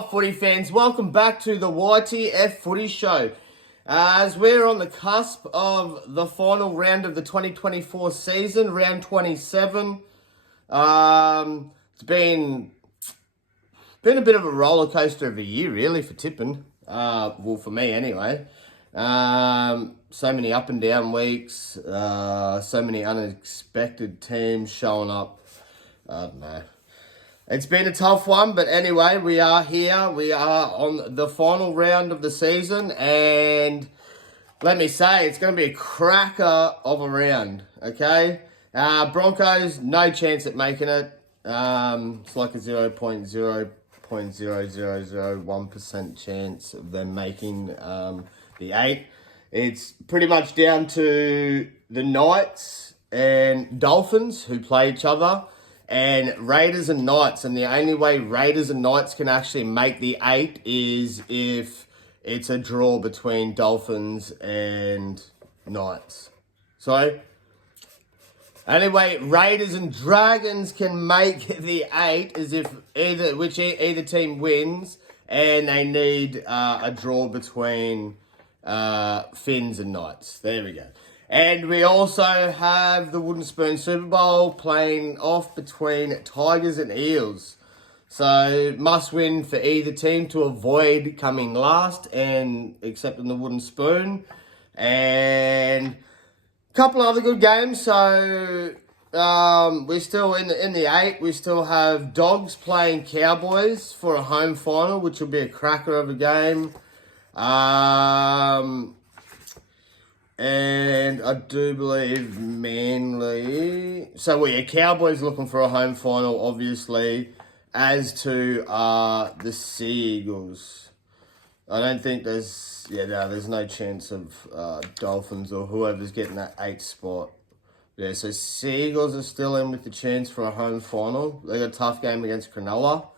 up, footy fans? Welcome back to the YTF Footy Show. As we're on the cusp of the final round of the 2024 season, round 27. It's been a bit of a roller coaster of a year, really, for tipping. Well, for me anyway. So many up and down weeks, so many unexpected teams showing up. I don't know. It's been a tough one, but anyway, we are here. We are on the final round of the season, and let me say, it's going to be a cracker of a round, okay? Broncos, no chance at making it. It's like a 0.0001% chance of them making the 8. It's pretty much down to the Knights and Dolphins, who play each other, and Raiders and Knights. And the only way Raiders and Knights can actually make the 8 is if it's a draw between Dolphins and Knights. So, only way Raiders and Dragons can make the 8 is if either team wins, and they need a draw between Finns and Knights. There we go. And we also have the Wooden Spoon Super Bowl playing off between Tigers and Eels. So, must win for either team to avoid coming last and accepting the Wooden Spoon. And a couple other good games. So, we're still in the 8. We still have Dogs playing Cowboys for a home final, which will be a cracker of a game. And I do believe Manly. So Cowboys looking for a home final, obviously, as to the Sea Eagles. I don't think there's no chance of Dolphins or whoever's getting that 8th spot. Yeah, so Sea Eagles are still in with the chance for a home final. They got a tough game against Cronulla.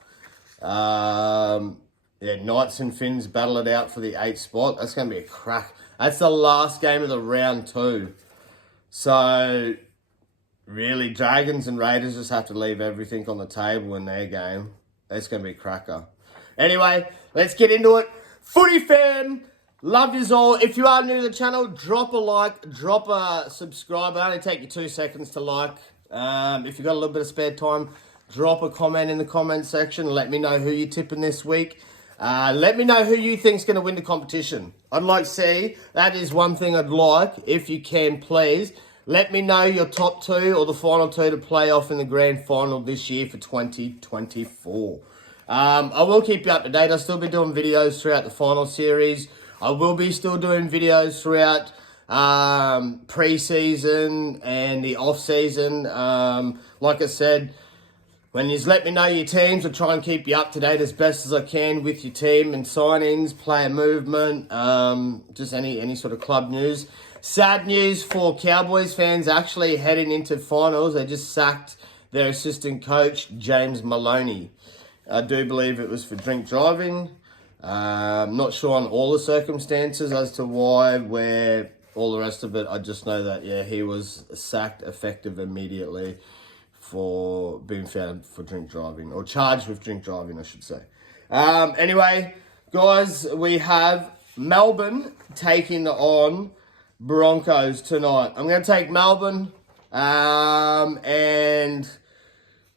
Knights and Finns battle it out for the 8th spot. That's going to be a crack. That's the last game of the round 2. So, really, Dragons and Raiders just have to leave everything on the table in their game. That's going to be a cracker. Anyway, let's get into it. Footy fam, love yous all. If you are new to the channel, drop a like, drop a subscribe. It'll only take you 2 seconds to like. If you've got a little bit of spare time, drop a comment in the comment section. Let me know who you're tipping this week. Let me know who you think's going to win the competition. I'd like to see, that is one thing I'd like, if you can, please. Let me know your top 2 or the final 2 to play off in the grand final this year for 2024. I will keep you up to date. I'll still be doing videos throughout the final series. I will be still doing videos throughout pre-season and the off-season. Like I said, when you let me know your teams, I'll try and keep you up to date as best as I can with your team and signings, player movement, just any sort of club news. Sad news for Cowboys fans actually heading into finals. They just sacked their assistant coach, James Maloney. I do believe it was for drink driving. Not sure on all the circumstances as to why, where, all the rest of it. I just know that, he was sacked effective immediately for being found for drink driving, or charged with drink driving, I should say. Anyway, guys, we have Melbourne taking on Broncos tonight. I'm going to take Melbourne, and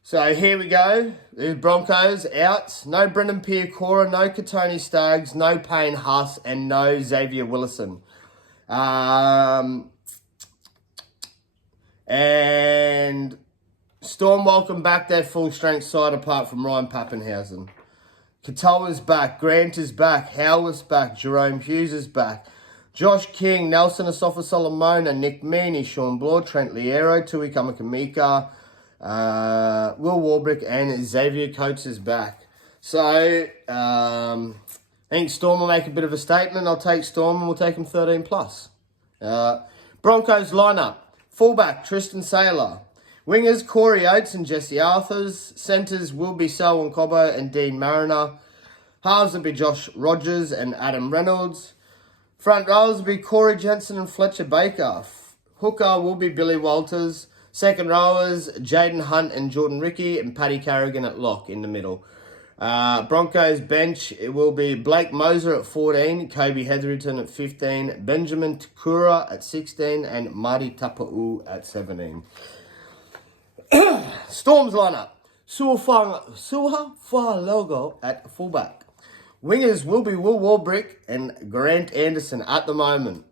so here we go. The Broncos out. No Brendan Piacora, no Katoni Staggs, no Payne Haas, and no Xavier Willison. And Storm welcome back their full-strength side apart from Ryan Pappenhausen. Katoa's back. Grant is back. Howard's back. Jerome Hughes is back. Josh King, Nelson Asafa-Solomona, Nick Meaney, Sean Bloor, Trent Liero, Tui Kamakamika, Will Warbrick, and Xavier Coates is back. So, I think Storm will make a bit of a statement. I'll take Storm and we'll take them 13+. Broncos lineup. Fullback, Tristan Saylor. Wingers, Corey Oates and Jesse Arthurs. Centres will be Selwyn Cobbo and Dean Mariner. Halves will be Josh Rogers and Adam Reynolds. Front rows will be Corey Jensen and Fletcher Baker. Hooker will be Billy Walters. Second rowers, Jaden Hunt and Jordan Ricky, and Paddy Carrigan at lock in the middle. Broncos bench, it will be Blake Moser at 14, Kobe Hetherington at 15, Benjamin Takura at 16, and Marty Tapa'u at 17. Storms lineup. Suha Logo at fullback. Wingers will be Will Warbrick and Grant Anderson at the moment.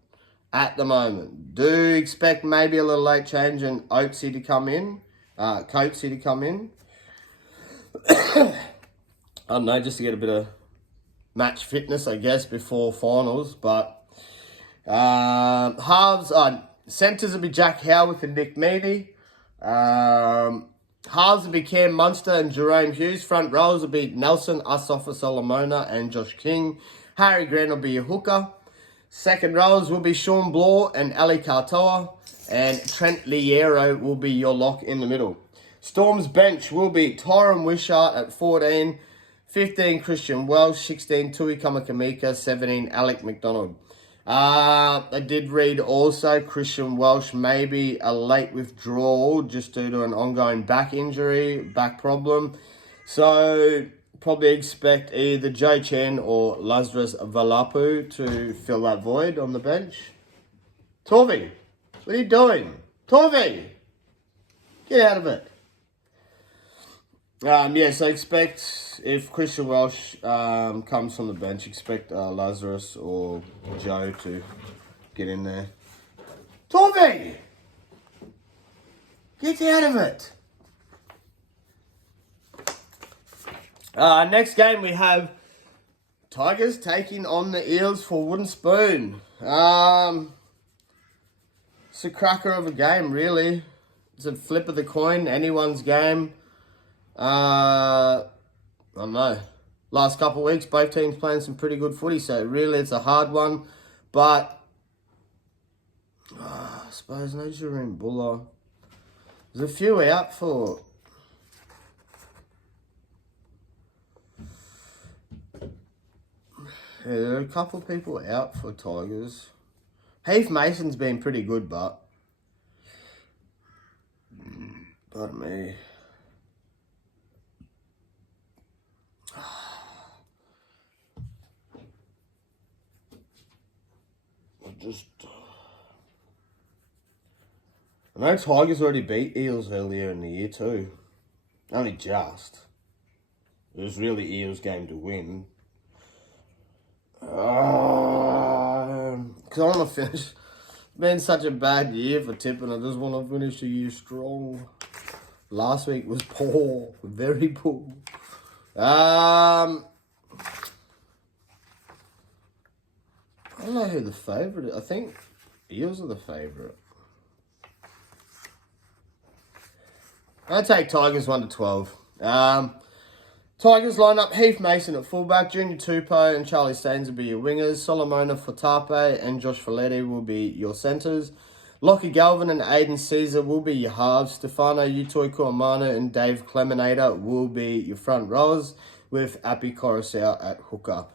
Do expect maybe a little late change and Coatsy to come in. I don't know, just to get a bit of match fitness, I guess, before finals. But centres will be Jack Howarth and Nick Meaney. Halves will be Cam Munster and Jerome Hughes. Front rows will be Nelson Asafa Solomona and Josh King. Harry Grant will be your hooker. Second rows will be Sean Bloor and Ali Katoa. And Trent Liero will be your lock in the middle. Storm's bench will be Tyron Wishart at 14. 15, Christian Welsh. 16, Tui Kamakamika. 17, Alec McDonald. I did read also Christian Welsh may be a late withdrawal just due to an ongoing back problem. So probably expect either Joe Chen or Lazarus Valapu to fill that void on the bench. Torvey, what are you doing? Torvey, get out of it. So expect, if Christian Welsh comes from the bench, expect Lazarus or Joe to get in there. Torvey! Get out of it! Next game we have Tigers taking on the Eels for Wooden Spoon. It's a cracker of a game, really. It's a flip of the coin, anyone's game. I don't know. Last couple of weeks, both teams playing some pretty good footy, so really it's a hard one. But I suppose no Jerome Buller. There's a few out for. Yeah, there are a couple of people out for Tigers. Heath Mason's been pretty good, but pardon me. I know Tigers already beat Eels earlier in the year too. Only just. It was really Eels' game to win. Because I want to finish. It's been such a bad year for tipping. I just want to finish the year strong. Last week was poor. Very poor. I don't know who the favourite is. I think Eels are the favourite. I take Tigers 1-12. Tigers line up Heath Mason at fullback, Junior Tupou and Charlie Staines will be your wingers. Solomona Fatape and Josh Folletti will be your centres. Lockie Galvin and Aiden Caesar will be your halves. Stefano Utoi Kuamano and Dave Clemenator will be your front rows, with Api Coruscant at hooker.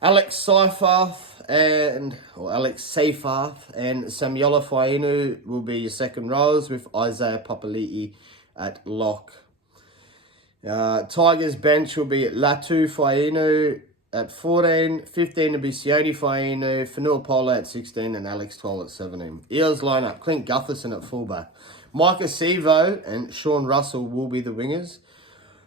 Alex Seyfarth and Samuela Fainu will be your second rows, with Isaiah Papali'i at lock. Tigers bench will be Latu Fainu at 14, 15 will be Sione Fainu, Fanua Pola at 16, and Alex Toll at 17. Eels lineup, Clint Gutherson at fullback. Micah Sevo and Sean Russell will be the wingers.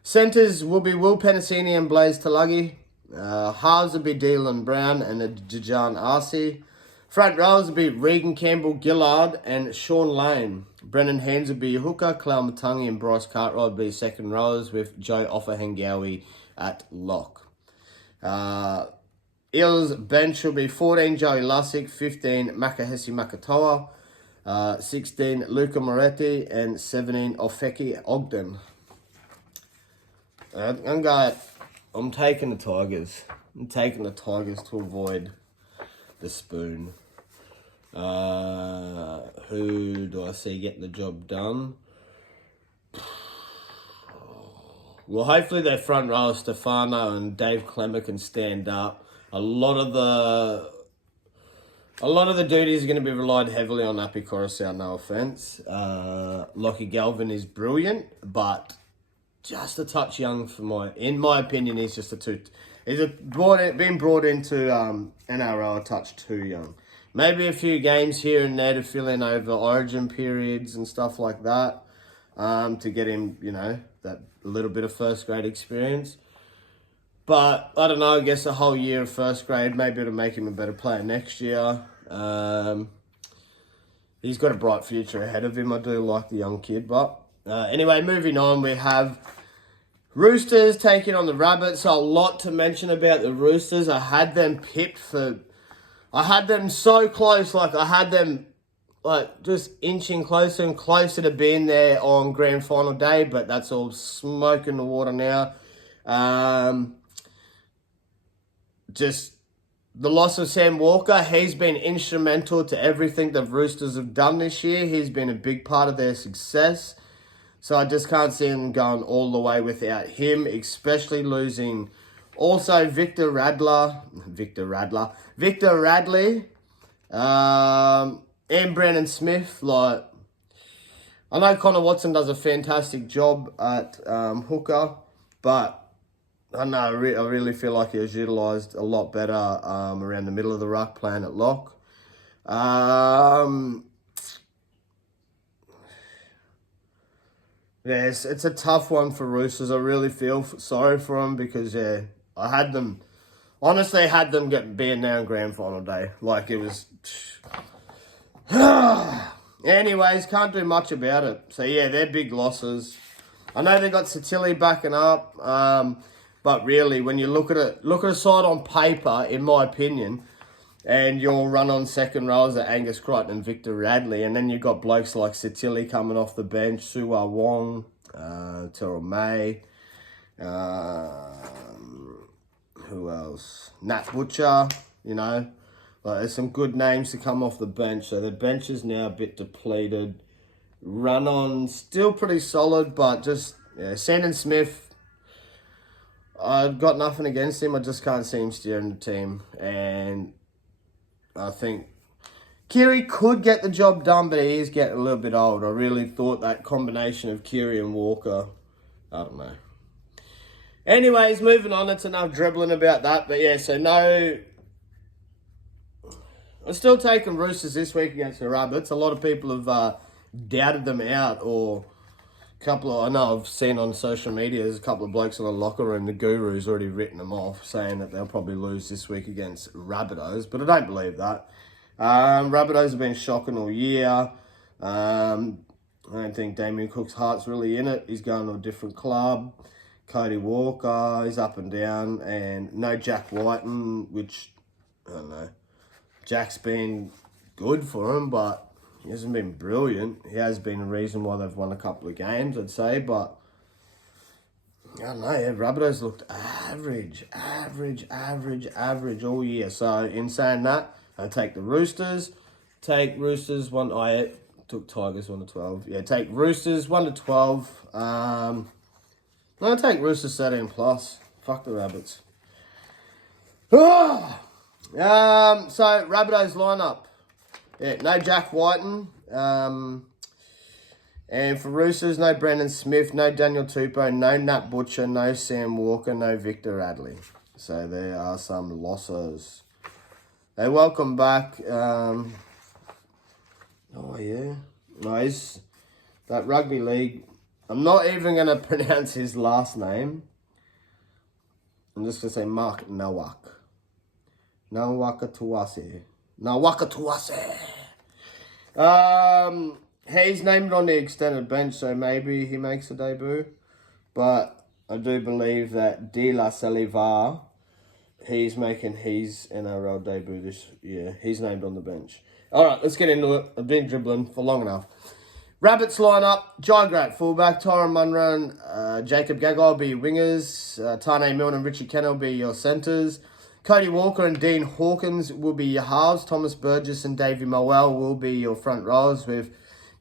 Centres will be Will Penasini and Blaze Talagi. Halves will be Dylan Brown and Jajan Arce. Front rows will be Regan Campbell-Gillard and Sean Lane. Brennan Hands will be your hooker. Clau Matangi and Bryce Cartwright will be second rows, with Joe Offahengawi at lock. Eels bench will be 14 Joey Lussick, 15 Makahesi Makatoa, 16 Luca Moretti, and 17 Ofeki Ogden. I'm taking the Tigers. I'm taking the Tigers to avoid the spoon. Who do I see getting the job done? Well, hopefully their front row, Stefano and Dave Clemmer, can stand up. A lot of the duties are going to be relied heavily on Api Coruscant, no offense. Lockie Galvin is brilliant, but just a touch young in my opinion. He's just been brought into NRL a touch too young. Maybe a few games here and there to fill in over origin periods and stuff like that, to get him, that little bit of first grade experience. But I don't know, I guess a whole year of first grade, maybe it'll make him a better player next year. He's got a bright future ahead of him. I do like the young kid. But anyway, moving on, we have Roosters taking on the Rabbits. So a lot to mention about the Roosters. I had them so close. I had them just inching closer and closer to being there on grand final day. But that's all smoke in the water now. Just the loss of Sam Walker, he's been instrumental to everything the Roosters have done this year. He's been a big part of their success. So I just can't see them going all the way without him, especially losing also Victor Radley, and Brandon Smith. I know Connor Watson does a fantastic job at hooker, but I know I really feel like he was utilised a lot better around the middle of the ruck, playing at lock. Yes, it's a tough one for Roosters. I really feel sorry for them because I had them being there on grand final day. It was. Anyways, can't do much about it. So yeah, they're big losses. I know they got Satilli backing up. But really, when you look at a side on paper, in my opinion, and your run-on second rows are Angus Crichton and Victor Radley, and then you've got blokes like Satilli coming off the bench, Suwa Wong, Terrell May, who else? Nat Butcher, there's some good names to come off the bench. So the bench is now a bit depleted. Run-on, still pretty solid, but just, Sandon Smith, I've got nothing against him. I just can't see him steering the team. And I think Keary could get the job done, but he is getting a little bit old. I really thought that combination of Keary and Walker, I don't know. Anyways, moving on. It's enough dribbling about that. But yeah, so no. I'm still taking Roosters this week against the Rabbits. A lot of people have doubted them out, or I know I've seen on social media, there's a couple of blokes in the locker room, the Guru's already written them off, saying that they'll probably lose this week against Rabbitohs, but I don't believe that. Rabbitohs have been shocking all year. I don't think Damien Cook's heart's really in it. He's going to a different club. Cody Walker, he's up and down, and no Jack Whiten, which, I don't know. Jack's been good for him, but he hasn't been brilliant. He has been a reason why they've won a couple of games, I'd say, but I don't know. Yeah, Rabbitohs looked average all year. So in saying that, I take the Roosters. Take Roosters I took Tigers 1-12. Yeah, take Roosters 1-12. I'll take Roosters 13 plus. Fuck the Rabbits. So Rabbitohs lineup. Yeah, no Jack Whiten. And for Roosters, no Brandon Smith, no Daniel Tupou, no Nat Butcher, no Sam Walker, no Victor Radley. So there are some losses. They welcome back. Oh yeah, nice. That rugby league. I'm not even going to pronounce his last name. I'm just going to say Mark Nawak. Nawakatuase. He's named on the extended bench, so maybe he makes a debut. But I do believe that De La Saliva, he's making his NRL debut this year. He's named on the bench. All right, let's get into it. I've been dribbling for long enough. Rabbits line up. Jai Grant fullback. Tyron Munro and Jacob Gagai will be your wingers. Tane Milne and Richie Kennell will be your centres. Cody Walker and Dean Hawkins will be your halves. Thomas Burgess and Davey Mowell will be your front rows, with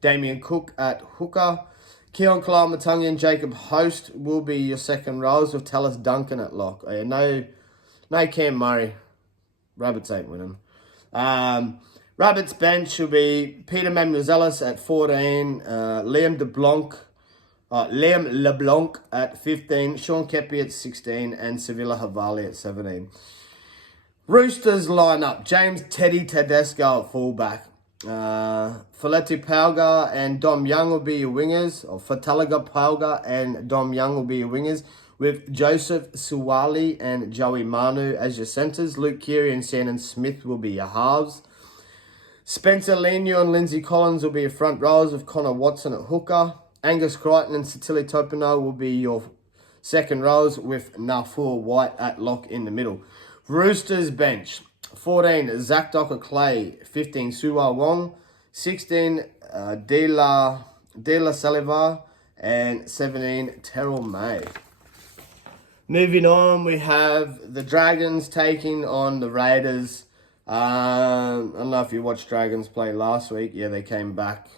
Damien Cook at hooker. Keon Kalamatangi and Jacob Host will be your second rows, with Tallis Duncan at lock. No Cam Murray. Rabbits ain't winning. Rabbits bench will be Peter Mamouzelos at 14. Liam DeBlanc. Liam LeBlanc at 15, Sean Kepi at 16, and Sevilla Havali at 17. Roosters lineup: James Teddy Tedesco at fullback. Faleti Pauga and Dom Young will be your wingers, or Fatalaga Pauga and Dom Young will be your wingers, with Joseph Suwali and Joey Manu as your centres. Luke Keary and Shannon Smith will be your halves. Spencer Leniu and Lindsay Collins will be your front rowers, with Connor Watson at hooker. Angus Crichton and Satili Topino will be your second rows, with Nafur White at lock in the middle. Roosters bench: 14, Zach Docker Clay. 15, Suwa Wong. 16, De La Saliva. And 17, Terrell May. Moving on, we have the Dragons taking on the Raiders. I don't know if you watched Dragons play last week. Yeah, they came back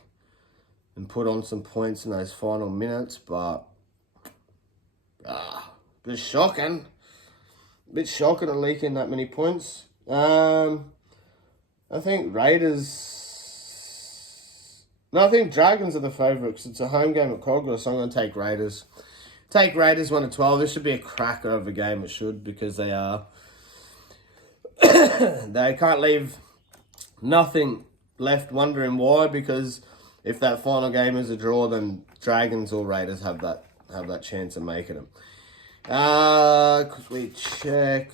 and put on some points in those final minutes, but a bit shocking. A bit shocking to leak in that many points. I think I think Dragons are the favourites. It's a home game at Kogarah, so I'm going to take Raiders. Take Raiders 1-12. This should be a cracker of a game. It should, because they are. They can't leave nothing left wondering why, because if that final game is a draw, then Dragons or Raiders have that chance of making them. Quickly check.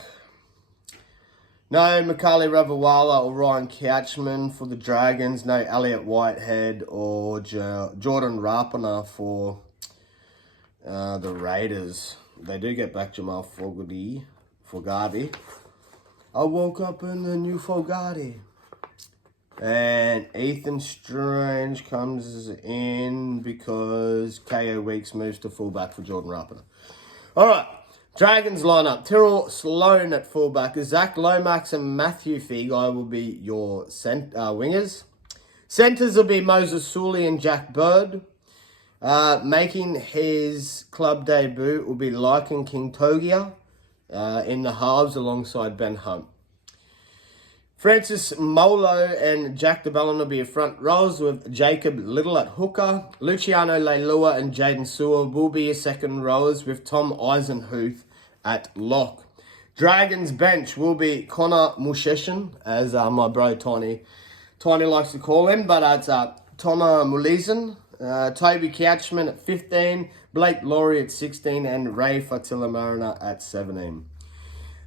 No Makali Ravawala or Ryan Couchman for the Dragons. No Elliot Whitehead or Jordan Rapana for the Raiders. They do get back Jamal Fogarty. I woke up in the new Fogarty. And Ethan Strange comes in because KO Weeks moves to fullback for Jordan Rapana. Alright, Dragons lineup: Tyrrell Sloan at fullback. Zach Lomax and Matthew Feagai will be your wingers. Centres will be Moses Sully and Jack Bird. Making his club debut will be Lycan King Togia in the halves alongside Ben Hunt. Francis Molo and Jack DeBellin will be your front rows, with Jacob Little at hooker. Luciano Leilua and Jaden Sewell will be your second rows, with Tom Eisenhuth at lock. Dragons bench will be Connor Musheshin, as my bro Tiny likes to call him, but it's Toma Mulizen, Toby Couchman at 15, Blake Laurie at 16, and Ray Fatila Mariner at 17.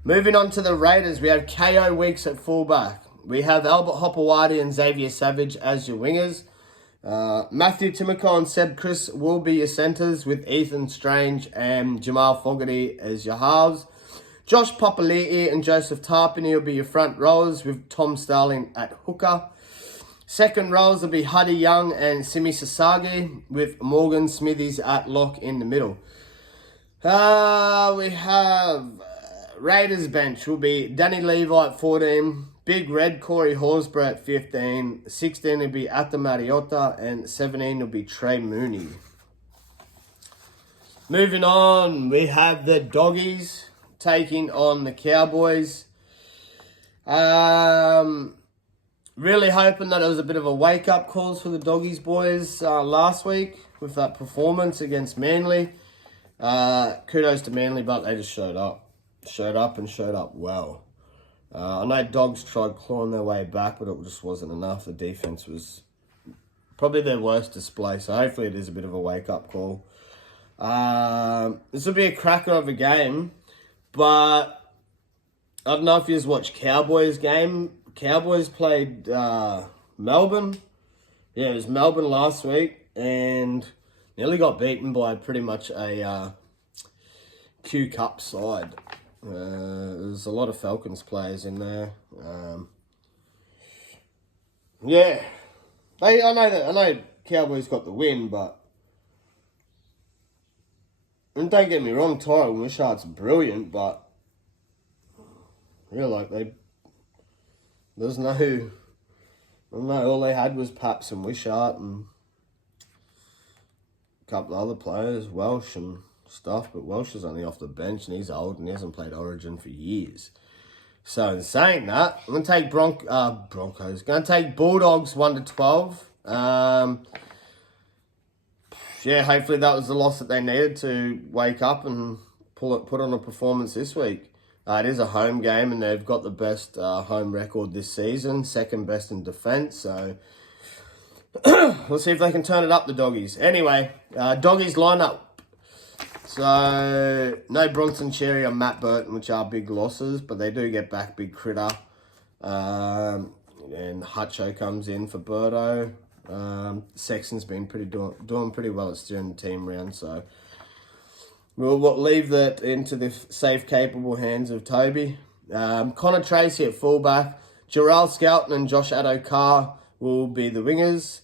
Moving on to the Raiders, we have KO Weeks at fullback. We have Albert Hopewadi and Xavier Savage as your wingers. Matthew Timoko and Seb Chris will be your centres, with Ethan Strange and Jamal Fogarty as your halves. Josh Papali'i and Joseph Tarpany will be your front rowers, with Tom Starling at hooker. Second rows will be Huddy Young and Simi Sasagi, with Morgan Smithies at lock in the middle. We have Raiders bench will be Danny Levi at 14, Big Red Corey Horsburgh at 15, 16 will be Atta Mariota, and 17 will be Trey Mooney. Moving on, we have the Doggies taking on the Cowboys. Really hoping that it was a bit of a wake-up calls for the Doggies boys last week with that performance against Manly. Kudos to Manly, but they just showed up. Showed up well. I know Dogs tried clawing their way back, but it just wasn't enough. The defense was probably their worst display, so hopefully it is a bit of a wake-up call. This will be a cracker of a game, but I don't know if you just watched Cowboys game. Cowboys played Melbourne. Yeah, it was Melbourne last week, and nearly got beaten by pretty much a Q Cup side. There's a lot of Falcons players in there. Yeah, I know Cowboys got the win, but and don't get me wrong, Tyrell Wishart's brilliant, but there's no, all they had was Paps and Wishart and a couple of other players, Welsh and stuff, but Welsh is only off the bench and he's old and he hasn't played Origin for years. So in saying that, I'm going to take Broncos. Going to take Bulldogs 1-12. yeah, hopefully that was the loss that they needed to wake up and put on a performance this week. It is a home game, and they've got the best home record this season, second best in defence. So we'll see if they can turn it up, the Doggies. Anyway, Doggies lineup. So no Bronson Cherry or Matt Burton, which are big losses, but they do get back Big Critter. And Hutcho comes in for Birdo. Sexton's been doing pretty well at steering the team around, so we'll leave that into the safe, capable hands of Toby. Connor Tracy at fullback. Jarrell Skelton and Josh Addo-Carr will be the wingers.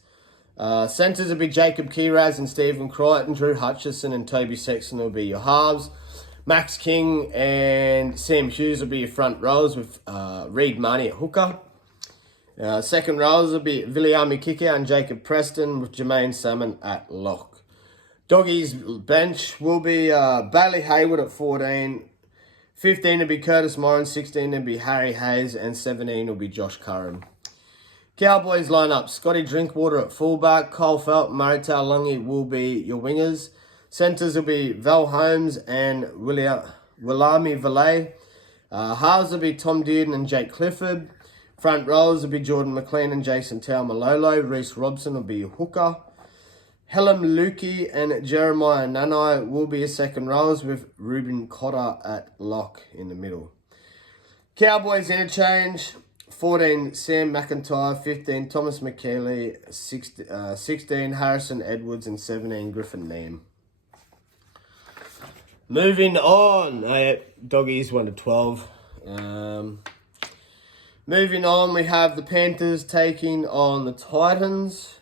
Centres will be Jacob Kiraz and Stephen Crichton. Drew Hutchison and Toby Sexton will be your halves. Max King and Sam Hughes will be your front rows with Reed Marnie at hooker. Second rows will be Viliami Kike and Jacob Preston with Jermaine Salmon at lock. Doggies bench will be Bailey Hayward at 14. 15 will be Curtis Moran. 16 will be Harry Hayes. And 17 will be Josh Curran. Cowboys lineup. Scotty Drinkwater at fullback. Cole Felt, Murray Taulagi will be your wingers. Centres will be Val Holmes and Willami Valet. Halves will be Tom Dearden and Jake Clifford. Front rows will be Jordan McLean and Jason Taumalolo. Reece Robson will be your hooker. Helen Lukey and Jeremiah Nanai will be your second rows with Ruben Cotter at lock in the middle. Cowboys interchange. 14, Sam McIntyre. 15, Thomas McKeely. 16, Harrison Edwards. And 17, Griffin Neame. Moving on. Doggies 1 to 12. Moving on, we have the Panthers taking on the Titans.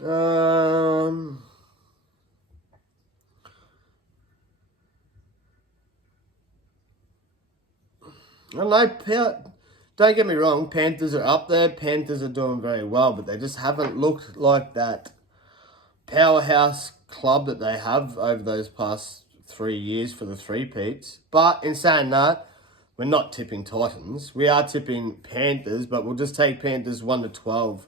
I don't know. Don't get me wrong, Panthers are up there. Panthers are doing very well, but they just haven't looked like that powerhouse club that they have over those past 3 years for the three-peats. But in saying that, we're not tipping Titans. We are tipping Panthers, but we'll just take Panthers 1 to 12.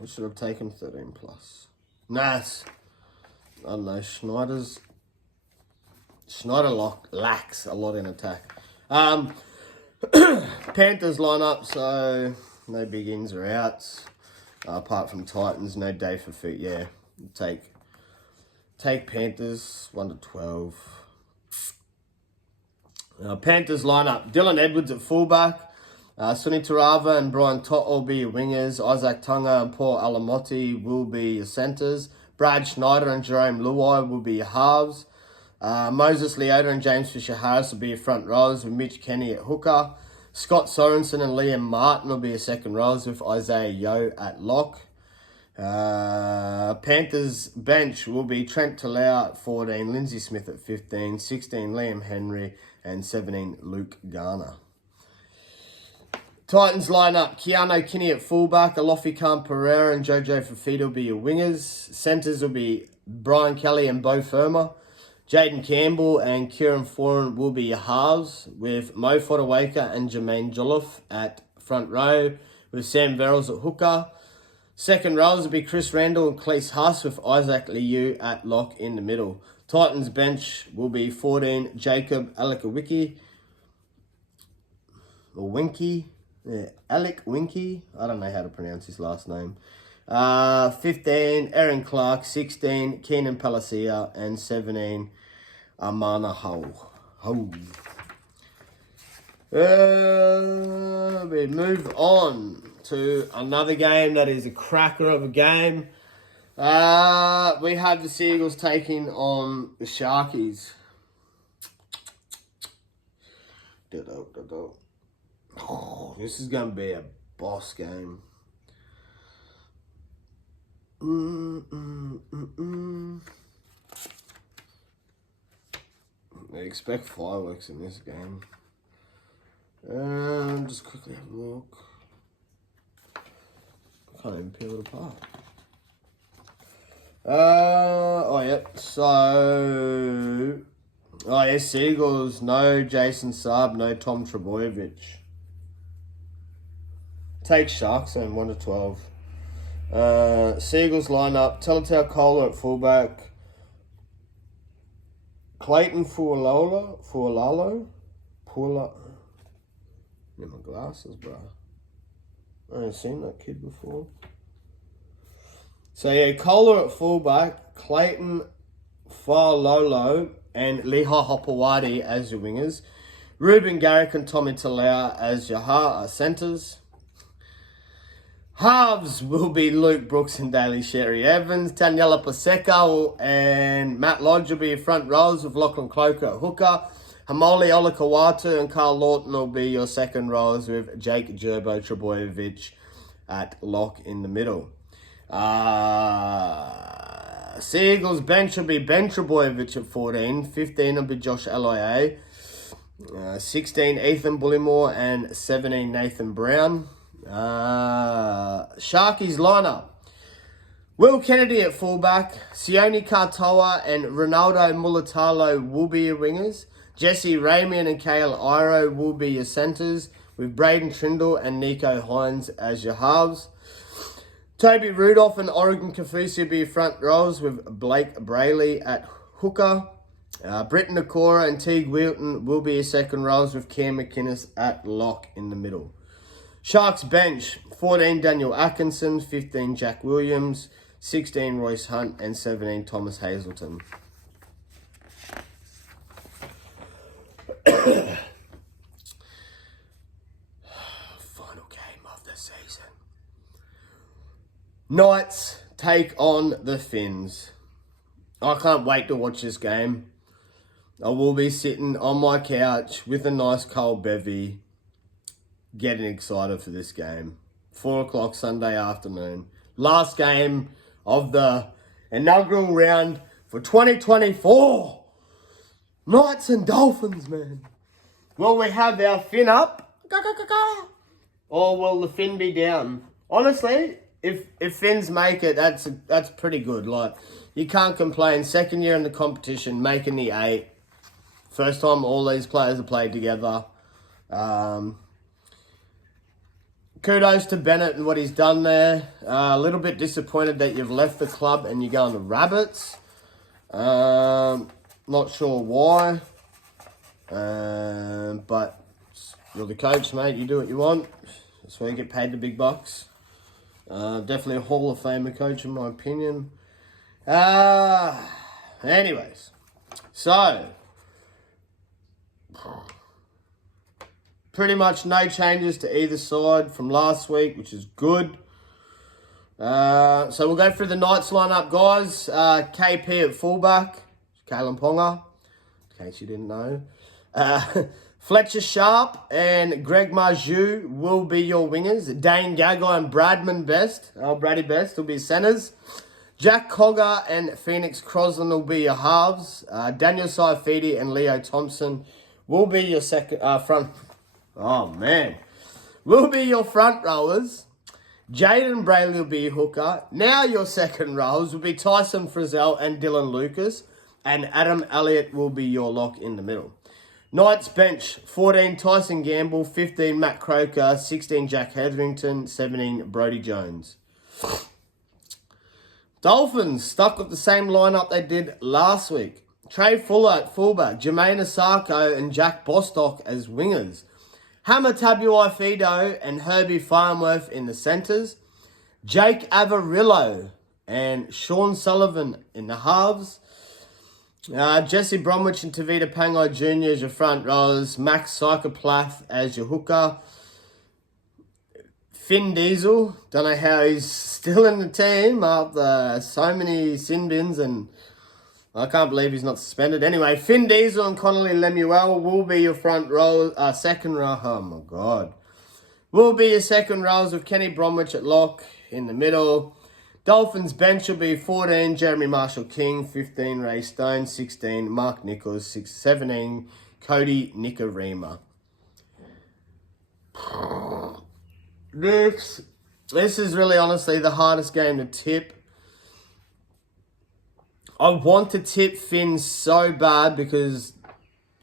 We should have taken 13 plus. Nah, I don't know. Schneider lacks a lot in attack. Panthers line up, so no big ins or outs. Apart from Titans, no day for feet. Yeah, take Panthers 1 to 12. Panthers line up. Dylan Edwards at fullback. Sunny Tarava and Brian Tott will be your wingers. Isaac Tunga and Paul Alamotti will be your centres. Brad Schneider and Jerome Luai will be your halves. Moses Leota and James Fisher-Harris will be your front rows with Mitch Kenny at hooker. Scott Sorensen and Liam Martin will be your second rows with Isaiah Yeo at lock. Panthers bench will be Trent Talau at 14, Lindsay Smith at 15, 16 Liam Henry, and 17 Luke Garner. Titans line up. Keanu Kinney at fullback, Alofi Khan Pereira and Jojo Fafita will be your wingers. Centres will be Brian Kelly and Bo Firma. Jaden Campbell and Kieran Foran will be your halves with Mo Fodawaker and Jermaine Jolliffe at front row with Sam Verrills at hooker. Second rows will be Chris Randall and Cleese Huss with Isaac Liu at lock in the middle. Titans bench will be 14 Jacob Alec Winky. Alec Winky. I don't know how to pronounce his last name. 15 Aaron Clark. 16 Keenan Palacia. And 17 Amana Ho. We move on to another game that is a cracker of a game. We have the Seagulls taking on the Sharkies. Oh, this is going to be a boss game. I expect fireworks in this game. Just quickly have a look. I can't even peel it apart. Seagulls, no Jason Saab, no Tom Trebojevic. Take Sharks and 1 to 12. Seagulls line up. Talatau Kohler at fullback. Clayton Fualalo. Need my glasses, bro. I ain't seen that kid before. So yeah, Kohler at fullback, Clayton Fualalo and Leha Hopewadi as your wingers. Ruben Garrick and Tommy Talau as your centres. Halves will be Luke Brooks and Daly Sherry Evans. Daniela Paseka and Matt Lodge will be your front rows with Lachlan Cloker at hooker. Hamoli Olakawatu and Carl Lawton will be your second rows with Jake Gerbo Trebojevic at lock in the middle. Seagulls bench will be Ben Trebojevic at 14. 15 will be Josh Eloy. 16 Ethan Bullymore and 17 Nathan Brown. Sharkies lineup. Will Kennedy at fullback. Sione Katoa and Ronaldo Mulatalo will be your wingers. Jesse Ramian and Kale Iro will be your centres, with Braden Trindle and Nico Hines as your halves. Toby Rudolph and Oregon Kafusi will be your front rows, with Blake Brayley at hooker. Britton Nakora and Teague Wilton will be your second rows, with Cam McInnes at lock in the middle. Sharks bench, 14 Daniel Atkinson, 15 Jack Williams, 16 Royce Hunt and 17 Thomas Hazelton. Final game of the season. Knights take on the Finns. I can't wait to watch this game. I will be sitting on my couch with a nice cold bevy, getting excited for this game. 4 o'clock Sunday afternoon. Last game of the inaugural round for 2024. Knights and Dolphins, man. Will we have our fin up? Or will the fin be down? Honestly, if Finns make it, that's pretty good. Like, you can't complain. Second year in the competition, making the 8. First time all these players have played together. Kudos to Bennett and what he's done there. A little bit disappointed that you've left the club and you're going to Rabbits. Not sure why. But you're the coach, mate. You do what you want. That's why you get paid the big bucks. Definitely a Hall of Famer coach in my opinion. Anyways. So. Pretty much no changes to either side from last week, which is good. So we'll go through the Knights lineup, guys. KP at fullback, Kalen Ponga, in case you didn't know. Fletcher Sharp and Greg Marju will be your wingers. Dane Gagai and Bradman Best, Brady Best will be centres. Jack Cogger and Phoenix Crosland will be your halves. Daniel Saifidi and Leo Thompson will be your front. Oh, man. Will be your front rowers. Jaden Brayley will be your hooker. Now your second rowers will be Tyson Frizzell and Dylan Lucas. And Adam Elliott will be your lock in the middle. Knights bench, 14 Tyson Gamble, 15 Matt Croker, 16 Jack Hetherington, 17 Brodie Jones. Dolphins stuck with the same lineup they did last week. Trey Fuller at fullback, Jermaine Asako and Jack Bostock as wingers. Hammer Tabuai Fido and Herbie Farnworth in the centres. Jake Avarillo and Sean Sullivan in the halves. Jesse Bromwich and Tavita Pangai Jr. as your front rows. Max Psychoplath as your hooker. Finn Diesel, don't know how he's still in the team after so many sin bins, and I can't believe he's not suspended. Anyway, Finn Diesel and Connolly Lemuel will be your front row, second row. Oh my God. Will be your second rows with Kenny Bromwich at lock in the middle. Dolphins bench will be 14 Jeremy Marshall King, 15 Ray Stone, 16 Mark Nichols, 17 Cody Nikarima. This is really honestly the hardest game to tip. I want to tip Finn so bad because,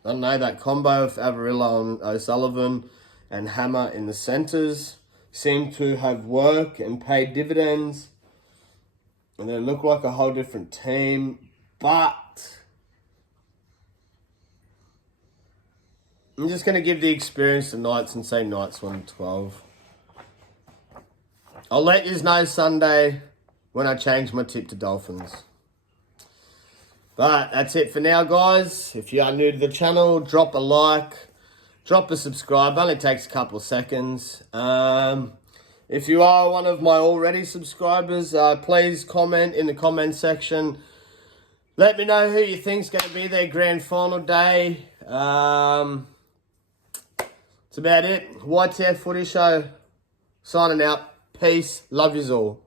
I don't know, that combo of Avarillo and O'Sullivan and Hammer in the centres. seem to have worked and paid dividends. And they look like a whole different team. But I'm just going to give the experience to Knights and say Knights 112. I'll let you know Sunday when I change my tip to Dolphins. But that's it for now, guys. If you are new to the channel, drop a like, drop a subscribe. Only takes a couple of seconds. If you are one of my already subscribers, please comment in the comment section. Let me know who you think's going to be their grand final day. That's about it. YTF Footy Show signing out. Peace. Love yous all.